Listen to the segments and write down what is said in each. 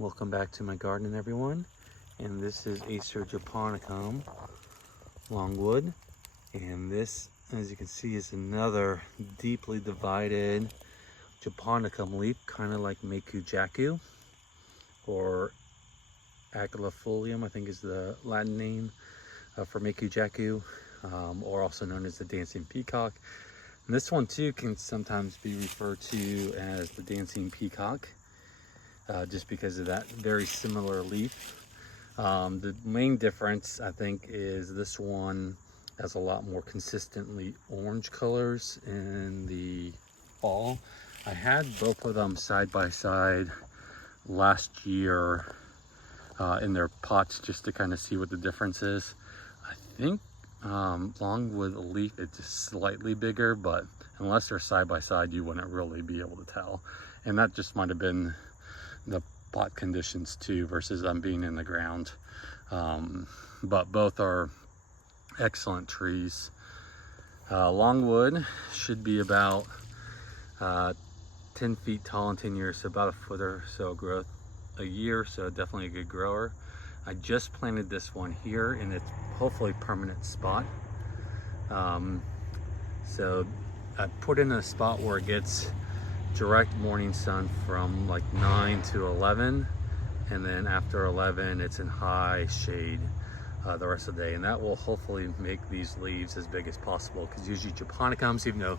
Welcome back to my garden, everyone. And this is Acer Japonicum Longwood. And this, as you can see, is another deeply divided Japonicum leaf, kind of like Jacu, or Acylifolium, I think is the Latin name for Jacu, or also known as the dancing peacock. And this one too can sometimes be referred to as the dancing peacock, just because of that very similar leaf. The main difference, I think, is this one has a lot more consistently orange colors in the fall. I had both of them side by side last year in their pots just to kind of see what the difference is. I think Longwood leaf is just slightly bigger, but unless they're side by side, you wouldn't really be able to tell. And that just might have been the pot conditions too, versus them being in the ground. But both are excellent trees. Longwood should be about 10 feet tall in 10 years, so about a foot or so growth a year, so definitely a good grower. I just planted this one here in its hopefully permanent spot. So I put in a spot where it gets direct morning sun from like 9 to 11, and then after 11 it's in high shade the rest of the day, and that will hopefully make these leaves as big as possible, because usually Japonicums, even though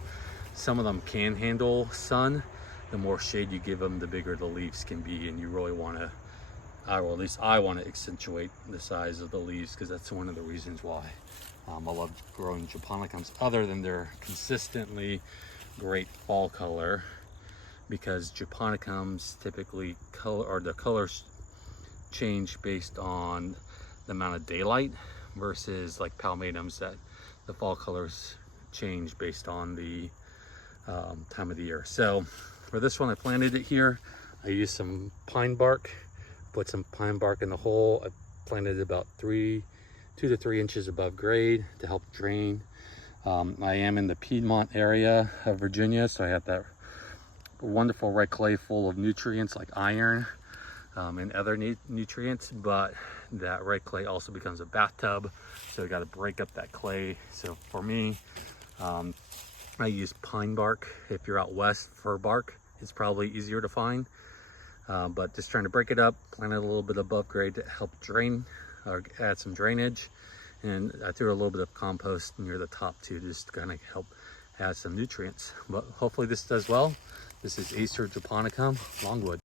some of them can handle sun, the more shade you give them, the bigger the leaves can be, and you really want to, or at least I want to accentuate the size of the leaves, because that's one of the reasons why I love growing Japonicums, other than their consistently great fall color. Because Japonicums typically the colors change based on the amount of daylight, versus like palmatums that the fall colors change based on the time of the year. So for this one, I planted it here. I used some pine bark, put some pine bark in the hole. I planted it about 2 to 3 inches above grade to help drain. I am in the Piedmont area of Virginia, so I have that wonderful red clay full of nutrients like iron and other nutrients, but that red clay also becomes a bathtub, so you got to break up that clay. So for me, I use pine bark. If you're out west, fir bark is probably easier to find, but just trying to break it up, plant it a little bit above grade to help drain or add some drainage. And I threw a little bit of compost near the top too, just to kind of help add some nutrients. But hopefully this does well. This is Acer Japonicum Longwood.